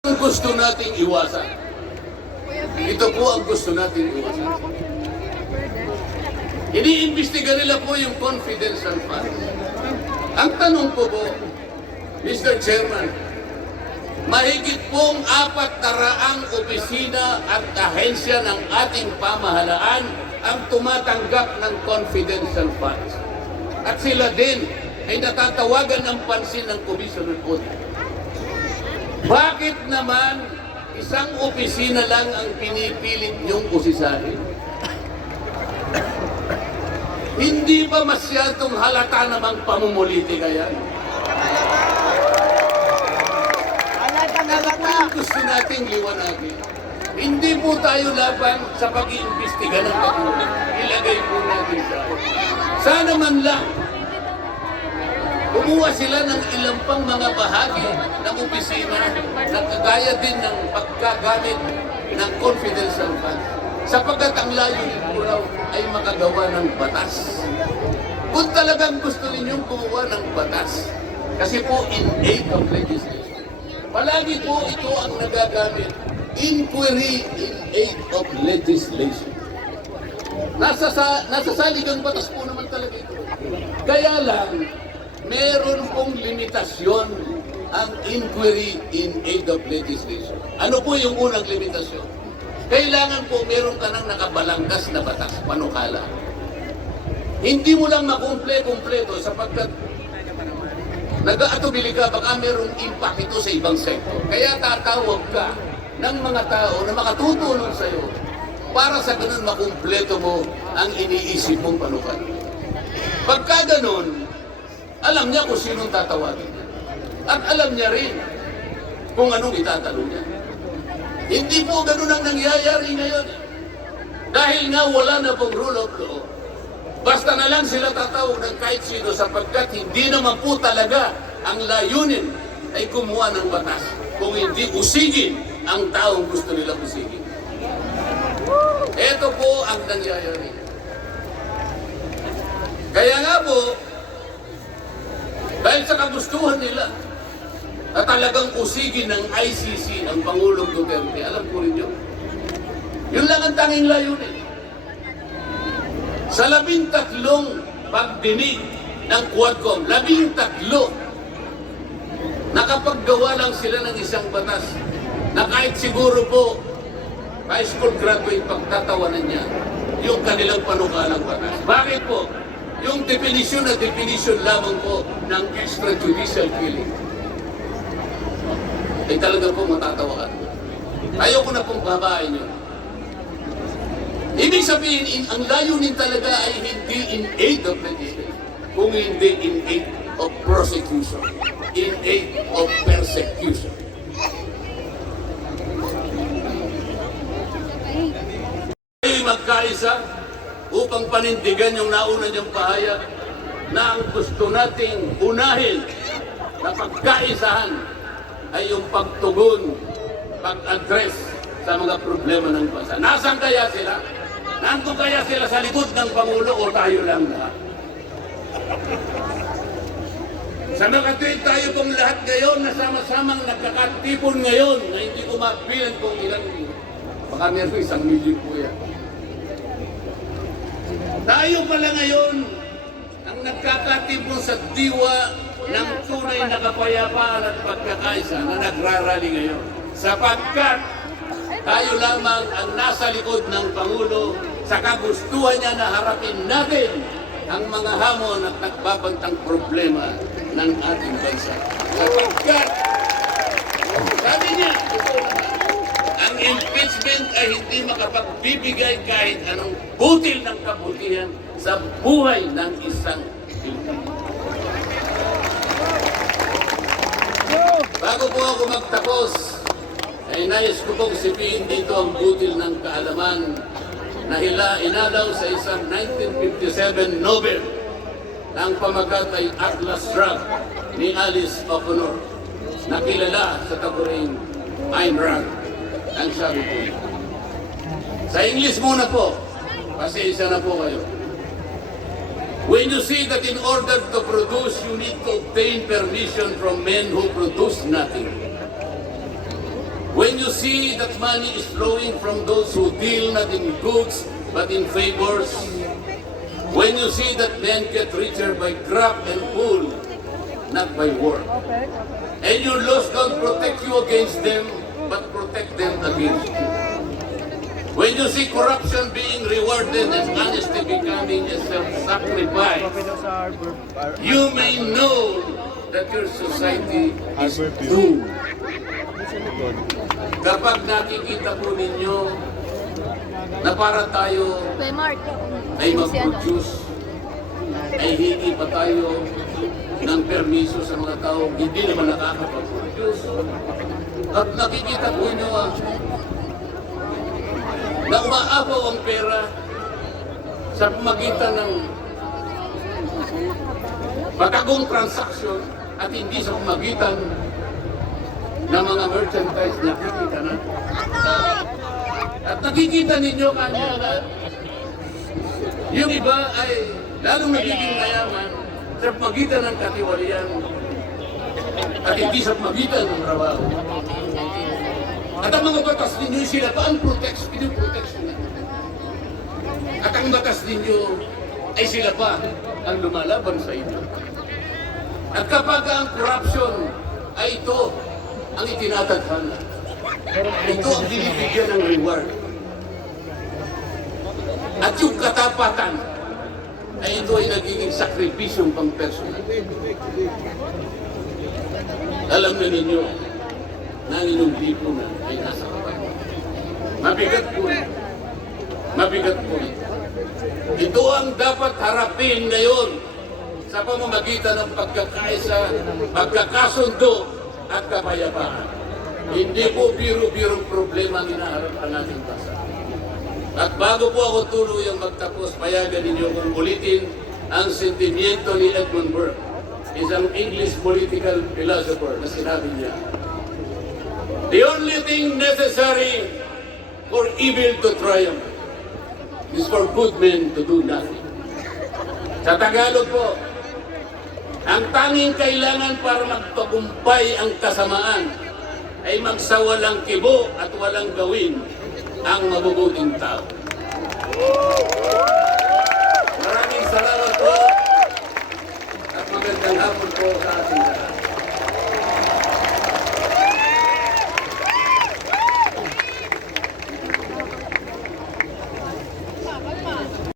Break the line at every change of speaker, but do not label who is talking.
ang gusto nating iwasan. Ito po ang gusto nating iwasan. Iniimbestiga nila po yung confidential funds. Ang tanong po po, Mr. Chairman, mahigit pong apat na raang opisina at ahensya ng ating pamahalaan ang tumatanggap ng confidential funds. At sila din ay natatawagan ng pansin ng Commission on Audit. Bakit naman isang opisina lang ang pinipilit niyong usisahin? Hindi ba masyadong halata namang pamumulitika yan? Ano po yung gusto nating liwanagin? Hindi po tayo laban sa pag-iimbestiga ng Pangulo. Ilagay po natin sa Sana man lang, kumuha sila ng ilang pang mga bahagi ng opisina na kagaya din ng pagkagamit ng confidential funds sapagkat ang layunin po raw ay makagawa ng batas. Kung talagang gusto ninyong kumuha ng batas, kasi po in aid of legislation, palagi po ito ang nagagamit, inquiry in aid of legislation. Nasa, sa, nasa saligang batas po naman talaga ito. Kaya lang, meron pong limitasyon ang inquiry in aid of legislation. Ano po yung unang limitasyon? Kailangan po meron ka ng nakabalangkas na batas, panukala. Hindi mo lang makumple-kumpleto sapagkat nag-aatubili ka, baka merong impact ito sa ibang sektor. Kaya tatawag ka ng mga tao na makatutulong sa iyo para sa ganun makumpleto mo ang iniisip mong panukala. Pagka ganun, alam niya kung sinong tatawagin. At alam niya rin kung anong itatanong niya. Hindi po ganun ang nangyayari ngayon. Dahil nga wala na pong rule of law. Basta na lang sila tatawag ng kahit sino sapagkat hindi naman po talaga ang layunin ay kumuha ng batas. Kung hindi usigin ang taong gusto nilang usigin. Ito po ang nangyayari. Kaya nga po, dahil sa kagustuhan nila, na talagang usigin ng ICC ang Pangulong Duterte. Alam po rin yun. Yun lang ang tanging layunin. Sa labing tatlong pagdinig ng Quadcom, labing tatlo, nakapaggawa lang sila ng isang batas na kahit siguro po high school graduate pagtatawanan niya yung kanilang panukalang batas. Bakit po? Yung definition na definition lamang po ng extrajudicial killing ay talaga po matatawakan. Ayoko na pong babae nyo. Ibig sabihin, in, ang layunin talaga ay hindi in aid of legislation, kung hindi in aid of prosecution, in aid of persecution. Ay magkaisa upang panindigan yung nauna niyang pahayag na ang gusto nating unahin na pagkaisahan ay yung pagtugon, pag-address sa mga problema ng bansa. Nasaan kaya sila? Nandun kaya sila sa likod ng Pangulo o tayo lang lahat? Sa mga tayo pong lahat ngayon na sama-samang nagkakatipon ngayon na hindi ko mapilan kung ilan. Baka meron isang milyon po yan. Tayo pala ngayon ang nagkakatipon sa diwa ng tunay na kapayapaan at pagkakaisa na nagrarally ngayon. Sapagkat tayo lamang ang nasa likod ng Pangulo sa kagustuhan niya na harapin natin ang mga hamon at nagbabantang problema ng ating bansa. Sapagkat, sabi niya, ito impeachment ay hindi makapagbibigay kahit anong butil ng kabutihan sa buhay ng isang Pilipino. Bago po ako magtapos, ay nais ko pong sipihin dito ang butil ng kaalaman na hila inalaw sa isang 1957 Nobel ang pamagat ay Atlas Shrugged ni Alice O'Connor na kilala sa taburing Ayn Rand. Ang sabi po. Sa English muna po, pasensya na po kayo. When you see that in order to produce, you need to obtain permission from men who produce nothing. When you see that money is flowing from those who deal not in goods but in favors, when you see that men get richer by graft and pull, not by work, and your laws don't protect you against them, but protect them against you. When you see corruption being rewarded and honesty becoming a self-sacrifice, you may know that your society is doomed. Kapag nakikita po ninyo na para tayo ay mag-produce, ay hingi pa tayo ng permiso sa mga tao hindi naman nakakapag-produce. At nakikita po nyo ah, na umaapaw ang pera sa pamagitan ng patagong transaction at hindi sa pamagitan ng mga merchandise na nakikita na. At nakikita ninyo kanya na yung iba ay lalong nagiging mayaman sa pamagitan ng katiwalian at hindi sa pamagitan ng trabaho. At ang mga batas ninyo, sila pa ang protect, pinoprotection na. At ang batas ninyo ay sila pa ang lumalaban sa inyo. At kapag ang corruption ay ito ang itinatadhana, ito ang binibigyan ng reward. At yung katapatan ay ito ay nagiging sakripisyong pang personal. Alam na ninyo na ang inyong lipunan ay nasa kapal. Mabigat po. Mabigat po. Ito ang dapat harapin ngayon sa pamamagitan ng pagkakaisa, pagkakasundo at kapayapaan. Hindi po biro-birong problema ang inaharap natin basa. At bago po ako tuluyang magtapos, payagan ninyo kong ulitin ang sentimiento ni Edmund Burke, isang English political philosopher na sinabi niya, The only thing necessary for evil to triumph is for good men to do nothing. Sa Tagalog po, ang tanging kailangan para magtagumpay ang kasamaan ay magsawalang kibo at walang gawin ang mabubuting tao.